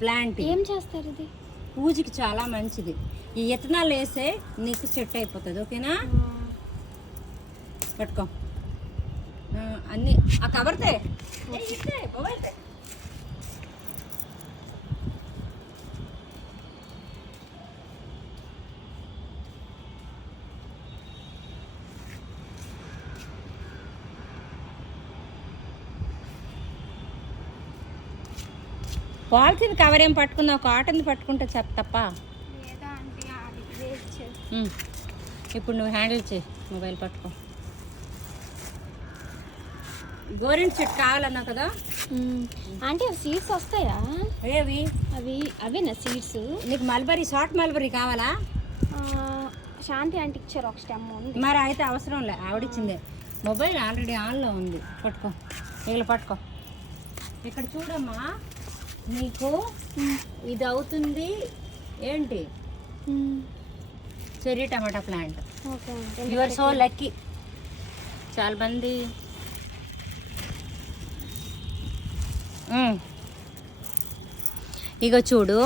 Plant. ఏం చేస్తారు ఇది? పూజకి చాలా మంచిది. ఈ ఇత్తనాలు వేసే నీకు సెట్ అయిపోతుంది. ఓకేనా? పట్టుకో అన్నీ ఆ కవర్తే మొబైల్తే. పాలిథిన్ కవర్ ఏం పట్టుకున్నావు? కాటన్ పట్టుకుంటే తప్ప. ఇప్పుడు నువ్వు హ్యాండిల్ చేయి, మొబైల్ పట్టుకో. గోరెంట్ చెట్టు కావాలన్నావు కదా అంటే సీడ్స్ వస్తాయా? ఏవి అవేనా సీడ్స్? నీకు మల్బరీ, షార్ట్ మల్బరీ కావాలా? శాంతి ఆంటీ ఇచ్చారు ఒక స్టెమ్ ఉంది. మరి అయితే అవసరం లే, ఆవిడిచ్చిందే. మొబైల్ ఆల్రెడీ ఆన్లో ఉంది. పట్టుకో, ఇలా పట్టుకో. ఇక్కడ చూడమ్మా, నీకు ఇది అవుతుంది ఏంటి? Cherry tomato plant. You are so lucky. చాలా మంది ఇక చూడు,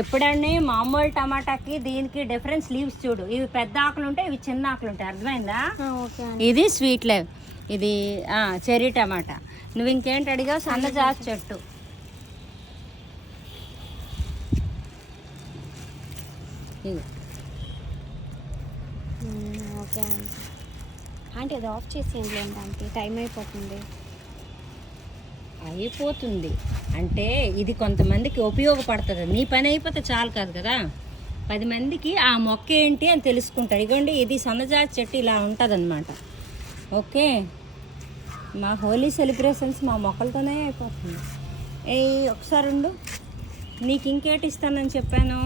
ఎప్పుడన్నా మామూలు టమాటాకి దీనికి డిఫరెన్స్ లీవ్స్ చూడు. ఇవి పెద్ద ఆకులు ఉంటాయి, ఇవి చిన్న ఆకులు ఉంటాయి. అర్థమైందా? ఇది స్వీట్ లైవ్, ఇది చెర్రీ టమాటా. నువ్వు ఇంకేంటి అడిగావు? సన్నజాజి చెట్టు. ఓకే ఆంటీ, అది ఆఫ్ చేసేయండి ఆంటీ, టైం అయిపోతుంది. అంటే ఇది కొంతమందికి ఉపయోగపడుతుంది. నీ పని అయిపోతే చాలు కాదు కదా, 10 మందికి ఆ మొక్క ఏంటి అని తెలుసుకుంటారు. ఇదిగోండి, ఇది సన్నజాజి చెట్టు ఇలా ఉంటుంది అన్నమాట. ఓకే, మా హోలీ సెలబ్రేషన్స్ మా మొక్కలతోనే అయిపోతుంది. ఒకసారి ఉండు, నీకు ఇంకేటి ఇస్తానని చెప్పాను?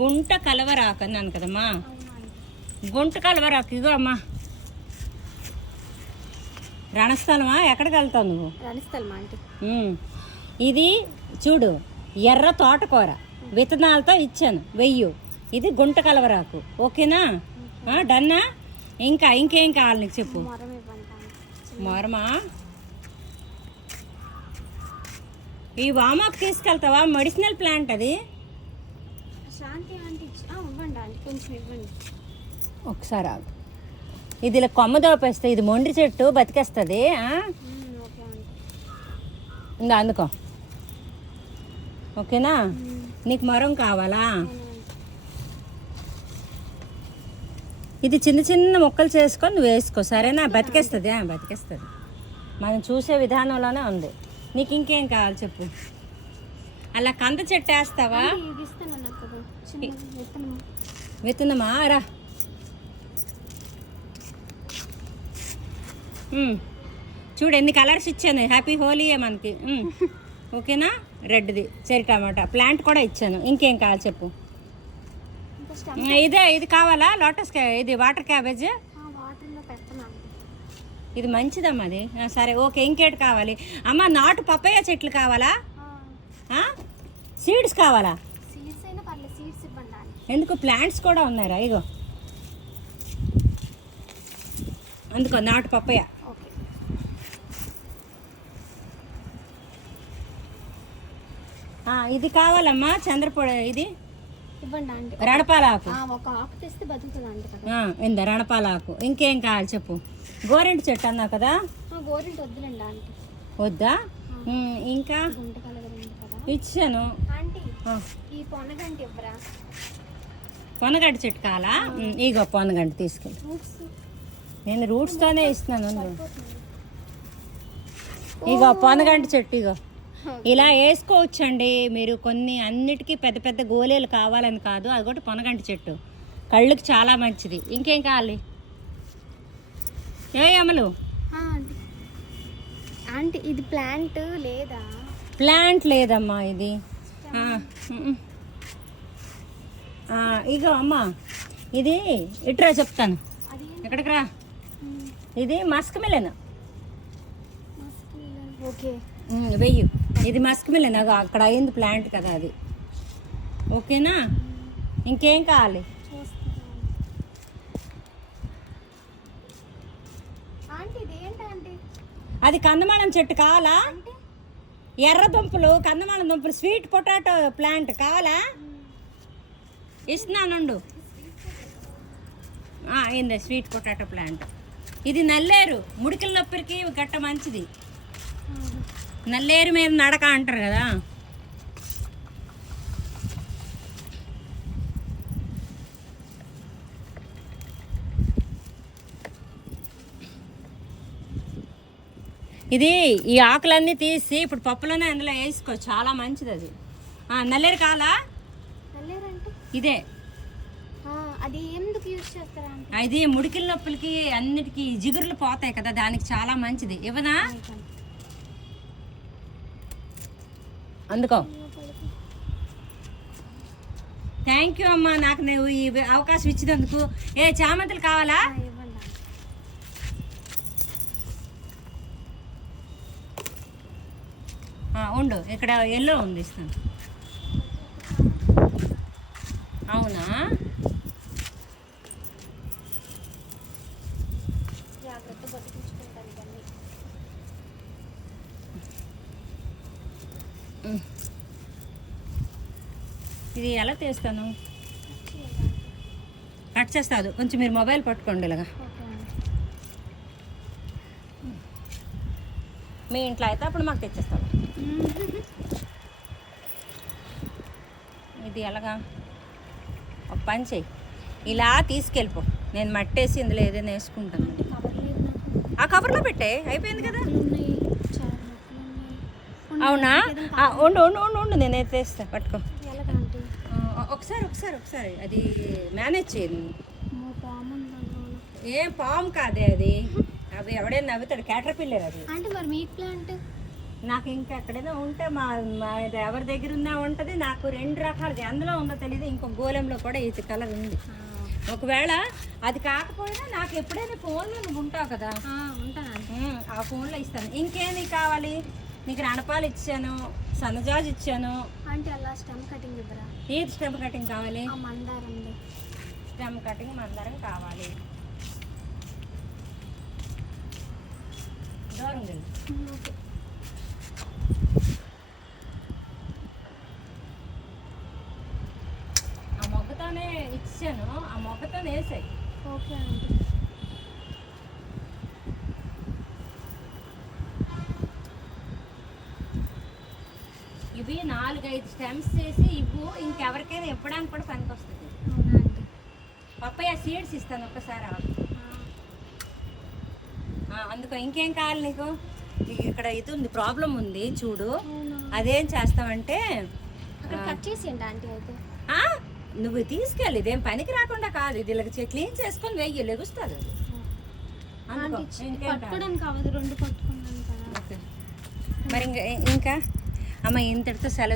గుంట కలవరాకు అన్నాను కదమ్మా. గుంట కలవరాకు ఇగో అమ్మా. రణస్థలమా? ఎక్కడికి వెళ్తావు నువ్వు? రణస్థలమా ఆంటీ? ఇది చూడు, ఎర్ర తోటకూర విత్తనాలతో ఇచ్చాను, వెయ్యి. ఇది గుంట కలవరాకు. ఓకేనా? డన్నా? ఇంకేం కావాలి నీకు చెప్పు. మొరమా? ఈ వామాకు తీసుకెళ్తావా? మెడిసినల్ ప్లాంట్ అది. శాంతి ఆంటీ ఇవ్వండి ఆంటీ, కొంచెం ఇవ్వండి. ఒకసారి ఆగు, ఇది ఇలా కొమ్మ దోపేస్తే ఇది మొండి చెట్టు బతికేస్తుంది. ఇంకా అందుకో. ఓకేనా? నీకు మొరం కావాలా? ఇది చిన్న చిన్న మొక్కలు చేసుకొని నువ్వు వేసుకో, సరేనా? బతికేస్తుంది, బతికేస్తుంది. మనం చూసే విధానంలోనే ఉంది. నీకు ఇంకేం కావాలి చెప్పు. అలా కంద చెట్టు వేస్తావా? విత్తనమా? రా. చూడు ఎన్ని కలర్స్ ఇచ్చాను. హ్యాపీ హోలీయే మనకి. ఓకేనా? రెడ్ది చెర్రీ టమాటా ప్లాంట్ కూడా ఇచ్చాను. ఇంకేం కావాలి చెప్పు. ఇది కావాలా? లోటస్ ఇది వాటర్ క్యాబేజ్. ఇది మంచిదమ్మా అది. సరే ఓకే, ఇంకేటి కావాలి అమ్మ? నాటు పప్పయ్య చెట్లు కావాలా? సీడ్స్ కావాలా? ఎందుకు, ప్లాంట్స్ కూడా ఉన్నారా? ఇగో అందుకో నాటు పప్పయ్య. ఇది కావాలమ్మా, చంద్రపొడి. ఇది రణపాలాకు. ఇంద రణపాలాకు. ఇంకేం కావాలి చెప్పు. గోరెంట్ చెట్టు అన్నావు కదా? వద్దా? ఇంకా ఇచ్చాను. పొనగంటి చెట్టు కావాలా? ఇగో పొనగంటి తీసుకెళ్ళి. నేను రూట్స్తోనే ఇస్తున్నాను. ఇగో పొనగంటి చెట్టు. ఇగో ఇలా వేసుకోవచ్చండి మీరు. కొన్ని అన్నిటికీ పెద్ద పెద్ద గోళీలు కావాలని కాదు, అది కూడా పొనగంటి చెట్టు కళ్ళకి చాలా మంచిది. ఇంకేం కావాలి? ఏ అమలు? ఆంటీ ఇది ప్లాంట్ లేదా? ప్లాంట్ లేదమ్మా ఇది. ఇగో అమ్మా, ఇది ఇట్రా చెప్తాను. ఎక్కడికి రా. ఇది మస్క్ మిలన్. ఓకే, వెయ్యి. ఇది మస్క్ మిలన్. అక్కడ అయింది ప్లాంట్ కదా అది. ఓకేనా? ఇంకేం కావాలి? అది కందమాళం చెట్టు కావాలా? ఎర్ర దుంపలు, కందమాల దుంపలు, స్వీట్ పొటాటో ప్లాంట్ కావాలా? ఇస్తున్నానుండు. ఏంది స్వీట్ పొటాటో ప్లాంట్. ఇది నల్లేరు, ముడికిల నొప్పికి గట్ట మంచిది. నల్లేరు మీద నడక అంటారు కదా. ఇది ఈ ఆకులన్నీ తీసి ఇప్పుడు పప్పులోనే అందులో వేసుకో, చాలా మంచిది అది. నల్లేరు కావాలా? నల్లేరంటే ఇదే. అది ఎందుకు యూజ్ చేస్తారా? ఇది ముడికిల నొప్పులకి అన్నిటికీ జిగుర్లు పోతాయి కదా, దానికి చాలా మంచిది. ఇవ్వనా? అందుకో. థ్యాంక్ యూ అమ్మా, నాకు నువ్వు ఈ అవకాశం ఇచ్చినందుకు. చామంతులు కావాలా? ఉండు, ఇక్కడ ఎల్లో ఉంది, ఇస్తాను. అవునా? ఇది ఎలా తీస్తాను? కట్ చేస్తాదు, కొంచెం మీరు మొబైల్ పట్టుకోండి ఇలాగా. మీ ఇంట్లో అయితే అప్పుడు మాకు తెచ్చేస్తాను. ఇది ఎలాగా? ఒక పని చెయ్యి, ఇలా తీసుకెళ్ళిపో, నేను మట్టేసి ఇందులో ఏదైనా వేసుకుంటాను. ఆ కవర్లో పెట్టే, అయిపోయింది కదా. అవునా? ఉండు ఉండు ఉండు ఉండు, నేను అయితే తెస్తా, పట్టుకో. ఒకసారి అది మేనేజ్ చేయండి. ఏం పాము కాదే అది, అవి ఎవడైనా నవ్వుతాడు, క్యాటర్పిల్లర్ అది. అంటే మరి మీ ప్లాంట్ నాకు ఇంకా ఎక్కడైనా ఉంటే మా ఎవరి దగ్గర ఉన్నా ఉంటుంది. నాకు 2 రకాలది, అందులో ఉందో తెలియదు, ఇంకో గోళంలో కూడా ఈ కలర్ ఉంది. ఒకవేళ అది కాకపోయినా నాకు ఎప్పుడైనా ఫోన్లో నువ్వు ఉంటావు కదా, ఉంటాను, ఆ ఫోన్లో ఇస్తాను. ఇంకేమి కావాలి నీకు? రణపాలు ఇచ్చాను, సన్నజాజి ఇచ్చాను. అంటే అలా స్టెమ్ కటింగ్ ఇవ్వరా? ఏది స్టెమ్ కటింగ్ కావాలి? మందారం. స్టెమ్ కటింగ్ మందారం కావాలి. దూరం వెళ్ళు. ఆ మొగ్గతోనే ఇచ్చాను, ఆ మొగ్గతోనే వేసాయి. ఓకే అండి. ఇవి 4-5 స్టెమ్స్ చేసి ఇవ్వు, ఇంకెవరికైనా ఇవ్వడానికి కూడా పనికి వస్తుంది. అవునా అండి? పప్పయ్య సీడ్స్ ఇస్తాను ఒక్కసారి. అందుకో ఇంకేం కావాలి నీకు? ఇక్కడ ఇది ఉంది, ప్రాబ్లం ఉంది చూడు. అదేం చేస్తావంటే కట్ చేసేయండి ఆంటీ అయితే. నువ్వు తీసుకెళ్ళి, ఇదేం పనికి రాకుండా కాదు, ఇది ఇలా క్లీన్ చేసుకొని వెయ్యి, లెగుస్తుంది అది. పట్టుకోవడానికి అవ్వదు, 2 పట్టుకున్నాను కదా. మరి ఇంకా అమ్మ ఇంతటితో సెలవు